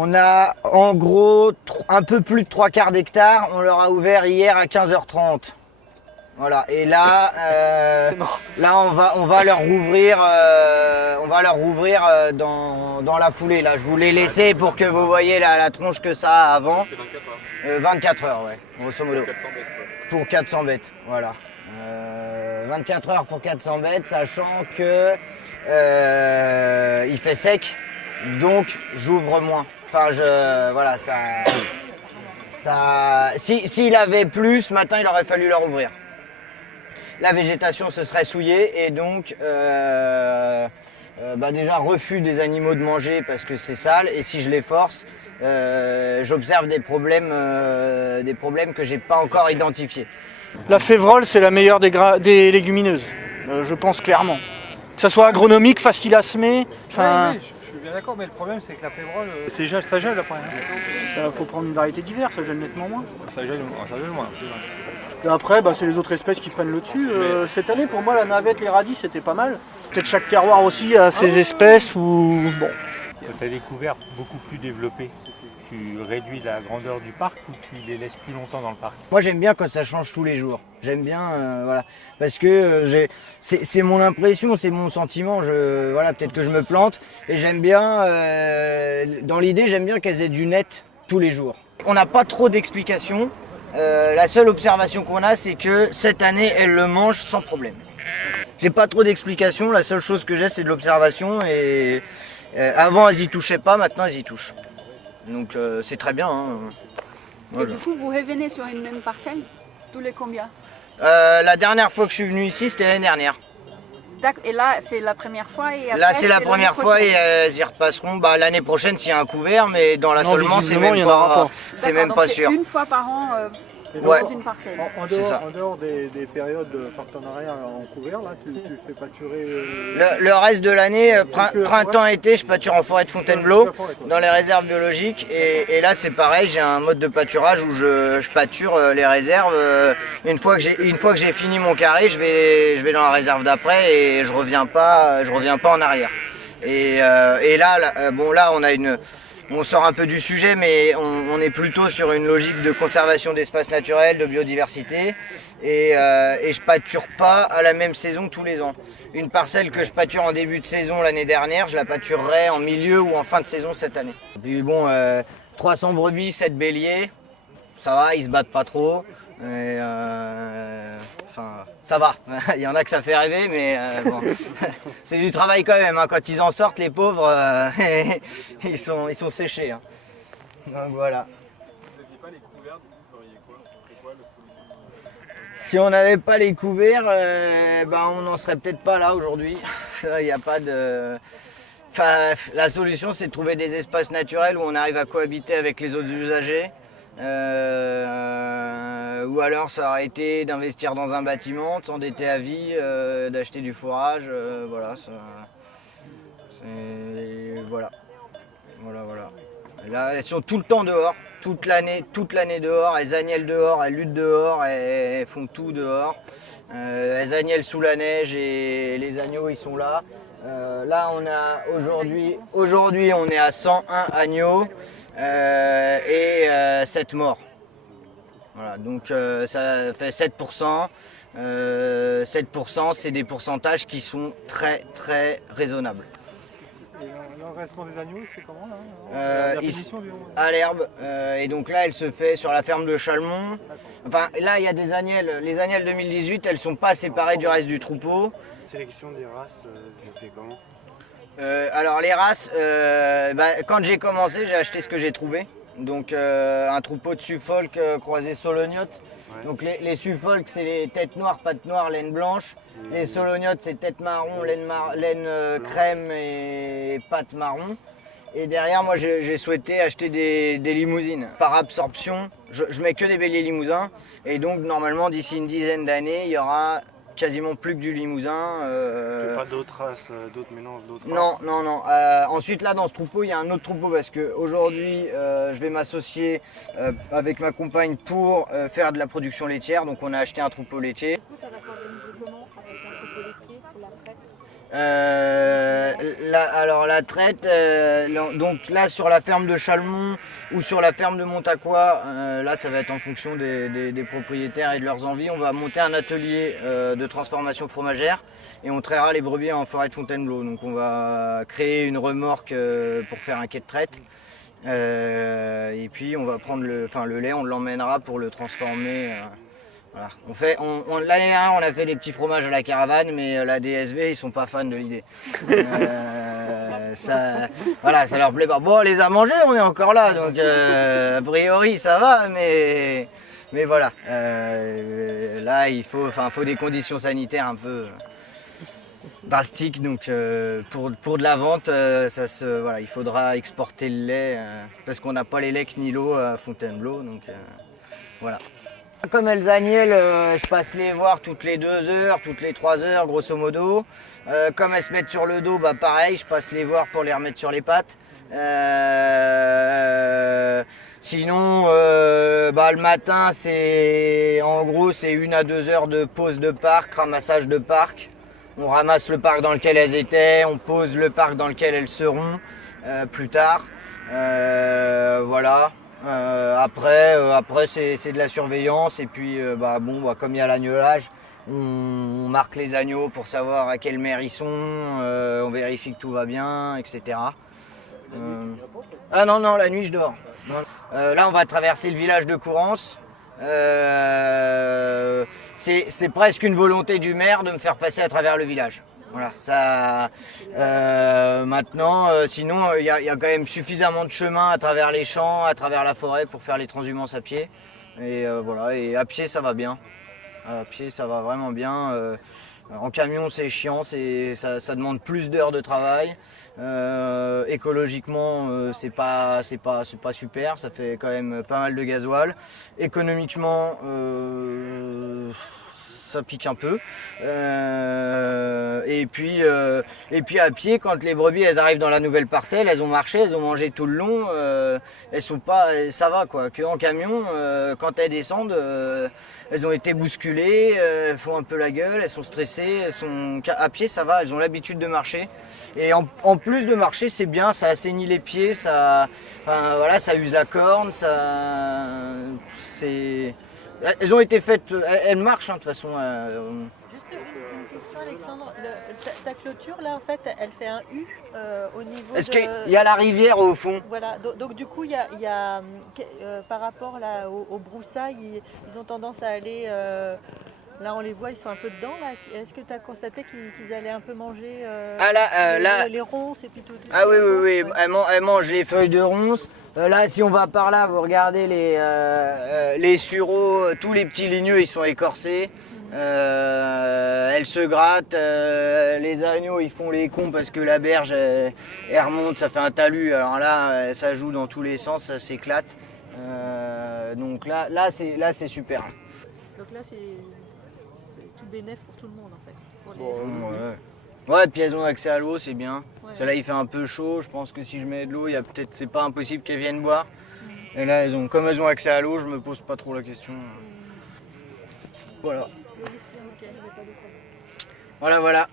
On a en gros un peu plus de 3/4 d'hectare. On leur a ouvert hier à 15h30. Voilà. Et là, on va leur rouvrir, dans la foulée. Là, je vous l'ai laissé pour que vous voyez la tronche que ça a avant. 24 heures, ouais, grosso modo. Pour 400 bêtes, voilà. 24 heures pour 400 bêtes, sachant que il fait sec, donc j'ouvre moins. Enfin, voilà, s'il avait plu ce matin, il aurait fallu leur ouvrir. La végétation se serait souillée et donc déjà refus des animaux de manger parce que c'est sale, et si je les force, j'observe des problèmes que j'ai pas encore identifiés. La févrole, c'est la meilleure des légumineuses, je pense clairement. Que ça soit agronomique, facile à semer. Oui, je suis bien d'accord, mais le problème c'est que la févrole, ça gèle après. Il faut prendre une variété d'hiver, ça gèle nettement moins. Ça gèle moins, c'est vrai. Et après, c'est les autres espèces qui prennent le dessus. Cette année, pour moi, la navette, les radis, c'était pas mal. Peut-être chaque terroir aussi a ses espèces ou bon. Tu as découvert beaucoup plus développé. Tu réduis la grandeur du parc ou tu les laisses plus longtemps dans le parc? Moi j'aime bien quand ça change tous les jours. J'aime bien, voilà, parce que c'est mon impression, c'est mon sentiment. Voilà, peut-être que je me plante, et j'aime bien, dans l'idée, j'aime bien qu'elles aient du net tous les jours. On n'a pas trop d'explications. La seule observation qu'on a, c'est que cette année, elles le mangent sans problème. J'ai pas trop d'explications. La seule chose que j'ai, c'est de l'observation. Et avant, elles y touchaient pas. Maintenant, elles y touchent. Donc c'est très bien. Hein. Voilà. Et du coup, vous revenez sur une même parcelle tous les combien? La dernière fois que je suis venu ici, c'était l'année dernière. Et là, c'est la première fois et après, là, c'est la première fois et elles y repasseront l'année prochaine s'il y a un couvert, mais dans l'assolement, c'est même pas sûr. Une fois par an ouais. dans une parcelle. En dehors des périodes de partenariat en couvert, là, tu fais pâturer... Le reste de l'année, printemps-été, je pâture en forêt de Fontainebleau, dans les réserves biologiques. Et là, c'est pareil, j'ai un mode de pâturage où je pâture les réserves. Une fois que j'ai fini mon carré, je vais dans la réserve d'après et je reviens pas en arrière. Et là, on sort un peu du sujet, mais on est plutôt sur une logique de conservation d'espaces naturels, de biodiversité. Et je pâture pas à la même saison tous les ans. Une parcelle que je pâture en début de saison l'année dernière, je la pâturerai en milieu ou en fin de saison cette année. Et puis 300 brebis, 7 béliers, ça va, ils se battent pas trop. Et ça va. Il y en a que ça fait rêver, mais bon. C'est du travail quand même. Hein. Quand ils en sortent, les pauvres, ils sont séchés. Hein. Donc voilà. Si on n'avait pas les couverts, on n'en serait peut-être pas là aujourd'hui. Il n'y a pas de... la solution, c'est de trouver des espaces naturels où on arrive à cohabiter avec les autres usagers. Ou alors ça aurait été d'investir dans un bâtiment, de s'endetter à vie, d'acheter du fourrage, voilà. Voilà. Et là, elles sont tout le temps dehors, toute l'année dehors, elles agnellent dehors, elles luttent dehors, elles font tout dehors. Elles agnellent sous la neige et les agneaux ils sont là. Là on a aujourd'hui on est à 101 agneaux. Et 7 morts. Voilà, donc ça fait 7%. 7%, c'est des pourcentages qui sont très très raisonnables. Et l'engraissement des agneaux, c'est comment là à l'herbe. Et donc là, elle se fait sur la ferme de Chalmont. Enfin, là, il y a des agnelles. Les agnelles 2018, elles sont pas séparées du reste du troupeau. Sélection des races, je fais comment? Alors les races, quand j'ai commencé, j'ai acheté ce que j'ai trouvé. Donc un troupeau de Suffolk croisé Solognotte. Ouais. Donc les Suffolk, c'est les têtes noires, pattes noires, laine blanche. Les Solognotte, c'est tête marron, laine crème et pattes marron. Et derrière, moi, j'ai souhaité acheter des limousines. Par absorption, je mets que des béliers limousins. Et donc, normalement, d'ici une dizaine d'années, il y aura quasiment plus que du limousin. Pas d'autres races, d'autres mélanges, d'autres races? Non. Ensuite, là, dans ce troupeau, il y a un autre troupeau parce qu'aujourd'hui, je vais m'associer avec ma compagne pour faire de la production laitière. Donc, on a acheté un troupeau laitier. Ça va s'organiser comment avec un troupeau laitier pour la traite? Alors la traite, donc là sur la ferme de Chalmont ou sur la ferme de Montaqua, là ça va être en fonction des propriétaires et de leurs envies. On va monter un atelier de transformation fromagère et on traira les brebis en forêt de Fontainebleau. Donc on va créer une remorque pour faire un quai de traite. Et puis on va prendre le lait, on l'emmènera pour le transformer. Voilà. L'année dernière, on a fait des petits fromages à la caravane, mais la DSV, ils sont pas fans de l'idée. Ça leur plaît pas. Bon, on les a mangés, on est encore là, donc a priori ça va, mais voilà. Là, il faut des conditions sanitaires un peu drastiques, donc pour de la vente, il faudra exporter le lait, parce qu'on n'a pas les laits ni l'eau à Fontainebleau, donc voilà. Comme elles agnellent, je passe les voir toutes les 2 heures, toutes les 3 heures, grosso modo. Comme elles se mettent sur le dos, pareil, je passe les voir pour les remettre sur les pattes. Sinon, le matin, en gros, c'est 1 à 2 heures de pause de parc, ramassage de parc. On ramasse le parc dans lequel elles étaient, on pose le parc dans lequel elles seront plus tard. Voilà. Après c'est de la surveillance et puis comme il y a l'agnelage, on marque les agneaux pour savoir à quelle mère ils sont, on vérifie que tout va bien, etc. Ah non, la nuit je dors. Là on va traverser le village de Courance. C'est presque une volonté du maire de me faire passer à travers le village. Voilà, ça. Maintenant, sinon, il y a quand même suffisamment de chemin à travers les champs, à travers la forêt pour faire les transhumances à pied. Et voilà, et à pied, ça va bien. À pied, ça va vraiment bien. En camion, c'est chiant, ça demande plus d'heures de travail. Écologiquement, c'est pas super, ça fait quand même pas mal de gasoil. Économiquement, ça pique un peu. Et puis à pied, quand les brebis elles arrivent dans la nouvelle parcelle, elles ont marché, elles ont mangé tout le long, elles sont pas, ça va quoi. Que en camion, quand elles descendent, elles ont été bousculées, elles font un peu la gueule, elles sont stressées, à pied ça va, elles ont l'habitude de marcher. Et en plus de marcher, c'est bien, ça assainit les pieds, ça use la corne, elles ont été faites, elles marchent de toute façon. Juste une question Alexandre, ta clôture là en fait elle fait un U au niveau Est-ce qu'il y a la rivière au fond? Voilà, donc du coup il y a par rapport là, aux broussailles, ils ont tendance à aller, là on les voit, ils sont un peu dedans là. Est-ce que tu as constaté qu'ils allaient un peu manger les ronces et puis tout Ah oui, ouais. elles mangent les feuilles de ronces. Là, si on va par là, vous regardez les sureaux, tous les petits ligneux, ils sont écorcés. Elles se grattent, les agneaux, ils font les cons parce que la berge, elle remonte, ça fait un talus. Alors là, ça joue dans tous les sens, ça s'éclate. Donc là, c'est super. Donc là, c'est tout bénéf pour tout le monde en fait. Pour les... Ouais, puis elles ont accès à l'eau, c'est bien. Ouais. Celle-là, il fait un peu chaud. Je pense que si je mets de l'eau, c'est pas impossible qu'elles viennent boire. Et là, comme elles ont accès à l'eau, je me pose pas trop la question. Voilà. Voilà.